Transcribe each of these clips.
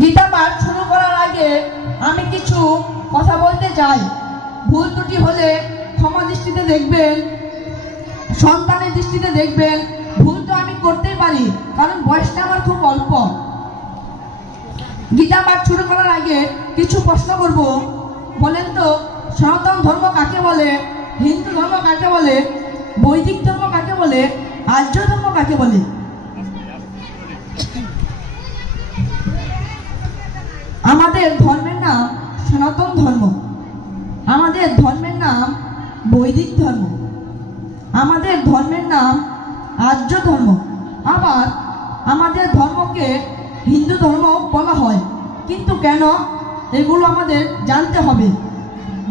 গীতা পাঠ শুরু করার আগে আমি কিছু কথা বলতে চাই। ভুল ত্রুটি হলে ক্ষমা দৃষ্টিতে দেখবেন, সন্তানের দৃষ্টিতে দেখবেন। ভুল তো আমি করতেই পারি, কারণ বয়সটা আমার খুব অল্প। গীতা পাঠ শুরু করার আগে কিছু প্রশ্ন করব। বলেন তো, সনাতন ধর্ম কাকে বলে? হিন্দু ধর্ম কাকে বলে? বৈদিক ধর্ম কাকে বলে? আর্য ধর্ম কাকে বলে? আমাদের ধর্মের নাম সনাতন ধর্ম, আমাদের ধর্মের নাম বৈদিক ধর্ম, আমাদের ধর্মের নাম আর্য ধর্ম, আবার আমাদের ধর্মকে হিন্দু ধর্ম বলা হয়। কিন্তু কেন? এগুলো আমাদের জানতে হবে।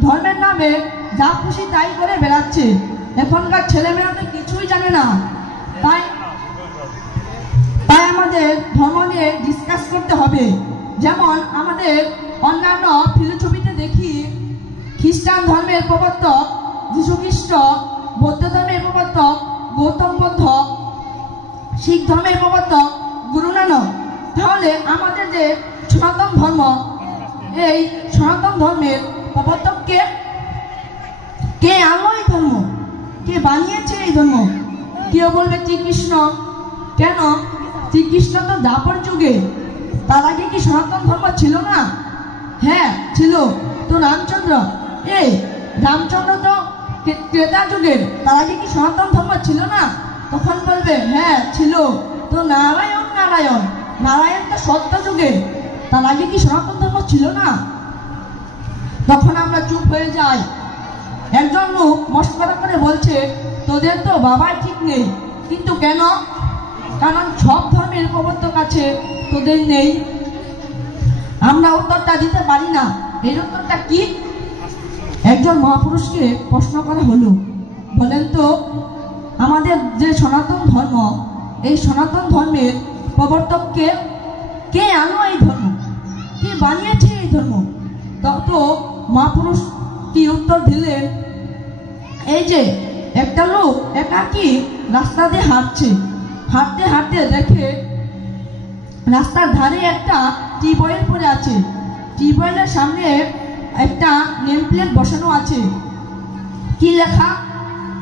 ধর্মের নামে যা খুশি তাই করে বেড়াচ্ছে। এখনকার ছেলেমেয়েরা তো কিছুই জানে না। তাই আমাদের ধর্ম নিয়ে ডিসকাস করতে হবে। যেমন আমাদের অন্যান্য ফিলোসফিতে দেখি খ্রিস্টান ধর্মের প্রবর্তক যীশু খ্রিস্ট, বৌদ্ধ ধর্মের প্রবর্তক গৌতম বুদ্ধ, শিখ ধর্মের প্রবর্তক গুরু নানক। তাহলে আমাদের যে সনাতন ধর্ম, এই সনাতন ধর্মের প্রবর্তক কে? কে আনলো এই ধর্ম? কে বানিয়েছে এই ধর্ম? কেউ বলবে শ্রীকৃষ্ণ। কেন? শ্রীকৃষ্ণ তো দ্বাপর যুগে, তার আগে কি সনাতন ধর্ম ছিল না? হ্যাঁ ছিল। তো রামচন্দ্র, এই রামচন্দ্র তো ত্রেতা যুগের, তার আগে কি সনাতন ধর্ম ছিল না? তখন বলবে হ্যাঁ ছিল। তো নারায়ণ নারায়ণ নারায়ণ তো সত্য যুগের, তার আগে কি সনাতন ধর্ম ছিল না? তখন আমরা চুপ হয়ে যাই। একজন লোক মস্করা করে বলছে তোদের তো বাবাই ঠিক নেই। কিন্তু কেন? কারণ সব ধর্মের প্রবর্তক আছে, তোদের নেই। আমরা উত্তরটা দিতে পারি না। এর উত্তরটা কি? একজন মহাপুরুষকে প্রশ্ন করা হলো, বলেন তো আমাদের যে সনাতন ধর্ম, এই সনাতন ধর্মের প্রবর্তক কে? কে আনলো এই ধর্ম? কে বানিয়েছে এই ধর্ম? তত মহাপুরুষ কি উত্তর দিলেন, এই যে একটা লোক একাকী রাস্তা দিয়ে হাঁটছে, হাঁটতে হাঁটতে দেখে রাস্তার ধারে একটা টিউবওয়েল পড়ে আছে। টিউবওয়েলের সামনে একটা নেম প্লেট বসানো আছে। কি লেখা?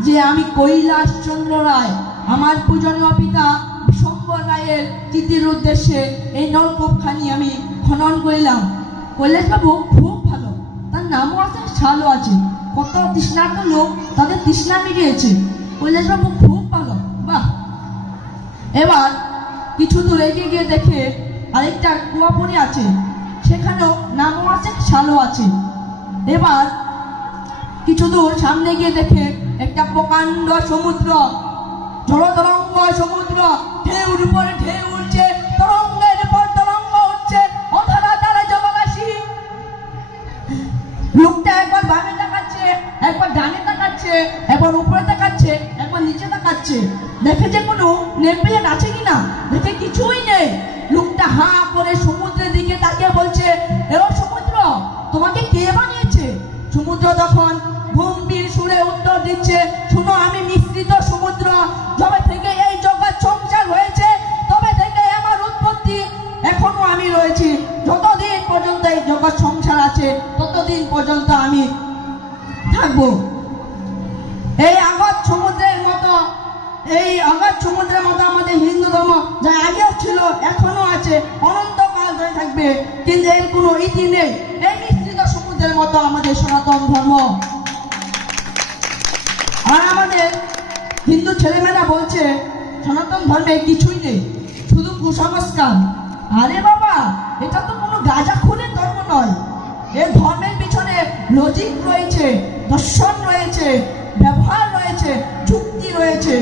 যে আমি কৈলাস চন্দ্র রায়, আমার পূজনীয় পিতা বিশম্বর রায়ের তিথির উদ্দেশ্যে এই নলকূপখানি আমি খনন করলাম। কৈলাস বাবু খুব ভালো, তার নামও আছে, সালও আছে। কত তৃষ্ণার্ত লোক, তাদের তৃষ্ণা মিটিয়েছে। কৈলাস বাবু খুব ভালো, বাহ। এবার কিছু দূর এগিয়ে গিয়ে দেখে আরেকটা কুয়া পড়ে আছে, সেখানেও নামও আছে, সালও আছে। এবার কিছু দূর সামনে গিয়ে দেখে একটা প্রকাণ্ড সমুদ্র, জলতরঙ্গ সমুদ্র, ঢেউর উপরে ঢেউ উঠছে, তরঙ্গের উপর তরঙ্গ উঠছে, অধরা তারা জলরাশি। লোকটা একবার বামে তাকাচ্ছে, একবার ডানে তাকাচ্ছে, একবার উপরে তাকাচ্ছে, একবার নিচে তাকাচ্ছে। দেখে যে কোনো নেম প্লেট আছে কিনা, দেখে কিছুই নেই। লোকটা হা করে সমুদ্রের দিকে তাকিয়ে বলছে, এও সমুদ্র, তোমাকে কে বানিয়েছে? সমুদ্র তখন গম্ভীর সুরে উত্তর দিচ্ছে, শুনো, আমি মিশ্রিত সমুদ্র। যবে থেকে এই জগৎ সংসার হয়েছে, তবে থেকে আমার উৎপত্তি, এখনো আমি রয়েছি। যতদিন পর্যন্ত এই জগৎ সংসার আছে, ততদিন পর্যন্ত আমি থাকবো। এই অগাধ সমুদ্রের মতো, এই অগাধ সমুদ্রের মতো আমাদের হিন্দু ধর্ম, যা আগেও ছিল, এখনো আছে, অনন্তকাল ধরে থাকবে, কিন্তু এর কোনো ইতি নেই। এই মিশ্রিত সমুদ্রের মতো আমাদের সনাতন ধর্ম। আর আমাদের হিন্দু ছেলেমেয়েরা বলছে সনাতন ধর্মে কিছুই নেই, শুধু কুসংস্কার। আরে বাবা, এটা তো কোনো গাঁজাখুরের ধর্ম নয়। এই ধর্মের পিছনে লজিক রয়েছে, দর্শন রয়েছে, ব্যবহার রয়েছে, যুক্তি রয়েছে।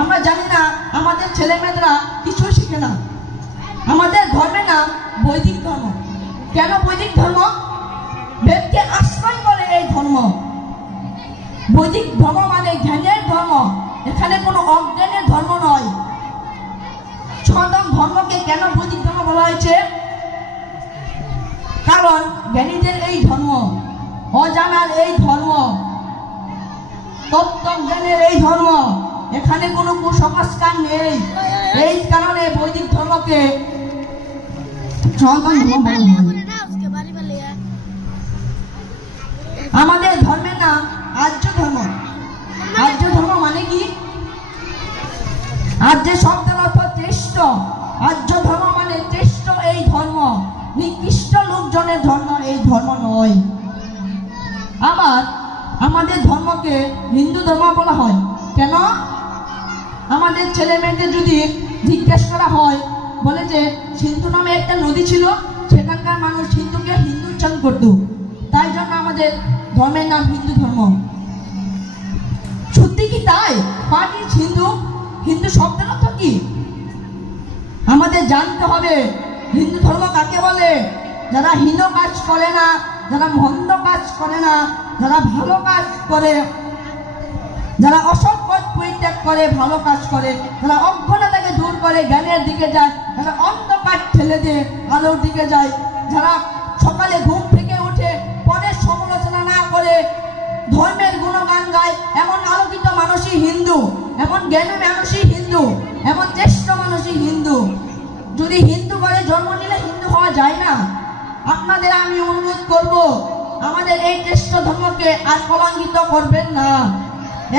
আমরা জানি না, আমাদের ছেলেমেয়েরা কিছুই শিখে না। আমাদের ধর্মের নাম বৈদিক ধর্ম। কেন বৈদিক ধর্ম? বেদকে আশ্রয় করে এই ধর্ম। বৈদিক ধর্ম মানে জ্ঞানের ধর্ম, এখানে কোনো অজ্ঞানের ধর্ম নয়। সনাতন ধর্মকে কেন বৈদিক ধর্ম বলা হয়েছে? কারণ জ্ঞানীদের এই ধর্ম, অজানার এই ধর্ম, তত্ত্বজ্ঞানের এই ধর্ম, এখানে কোনো কুসংস্কার নেই। এই কারণে বৈদিক ধর্মকে সনাতন ধর্ম বলা হয়। আমাদের ধর্মের নাম আর্য ধর্ম। আর্য ধর্ম মানে কি? আর্য শব্দের অর্থ শ্রেষ্ঠ। আর্য ধর্ম মানে শ্রেষ্ঠ এই ধর্ম, নিকৃষ্ট লোকজনের ধর্ম এই ধর্ম নয়। আবার আমাদের ধর্মকে হিন্দু ধর্ম বলা হয়। কেন? আমাদের ছেলে মেয়েদের যদি জিজ্ঞেস করা হয়, বলে যে সিন্ধু নামে একটা নদী ছিল, সেখানকার মানুষ হিন্দুকে হিন্দু উচ্চারণ করত, তাই জন্য আমাদের ধর্মের নাম হিন্দু ধর্ম। সত্যি কি তাই? What is Hindu? হিন্দু শব্দের অর্থ কি আমাদের জানতে হবে। হিন্দু ধর্ম কাকে বলে? যারা হীন কাজ করে না, যারা মন্দ কাজ করে না, যারা ভালো কাজ করে, যারা অসৎ পথ পরিত্যাগ করে ভালো কাজ করে, যারা অজ্ঞতাকে দূর করে জ্ঞানের দিকে যায়, যারা অন্ধকার ঠেলে দিয়ে আলোর দিকে যায়, যারা সকালে ঘুম থেকে উঠে পরের সমালোচনা না করে ধর্মের গুণগান গায়, এমন আলোকিত মানুষই হিন্দু, এমন জ্ঞানী মানুষই হিন্দু, এমন শ্রেষ্ঠ মানুষই হিন্দু। যদি হিন্দু ঘরে জন্ম নিলে হিন্দু হওয়া যায় না। আপনাদের আমি অনুরোধ করব, আমাদের এই শ্রেষ্ঠ ধর্মকে আর কলঙ্কিত করবেন না।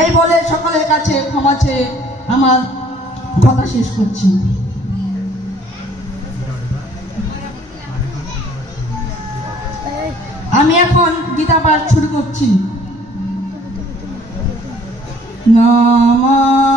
এই বলে সকলের কাছে ক্ষমা চেয়ে আমার কথা শেষ করছি। আমি এখন গীতা পাঠ শুরু করছি। নমঃ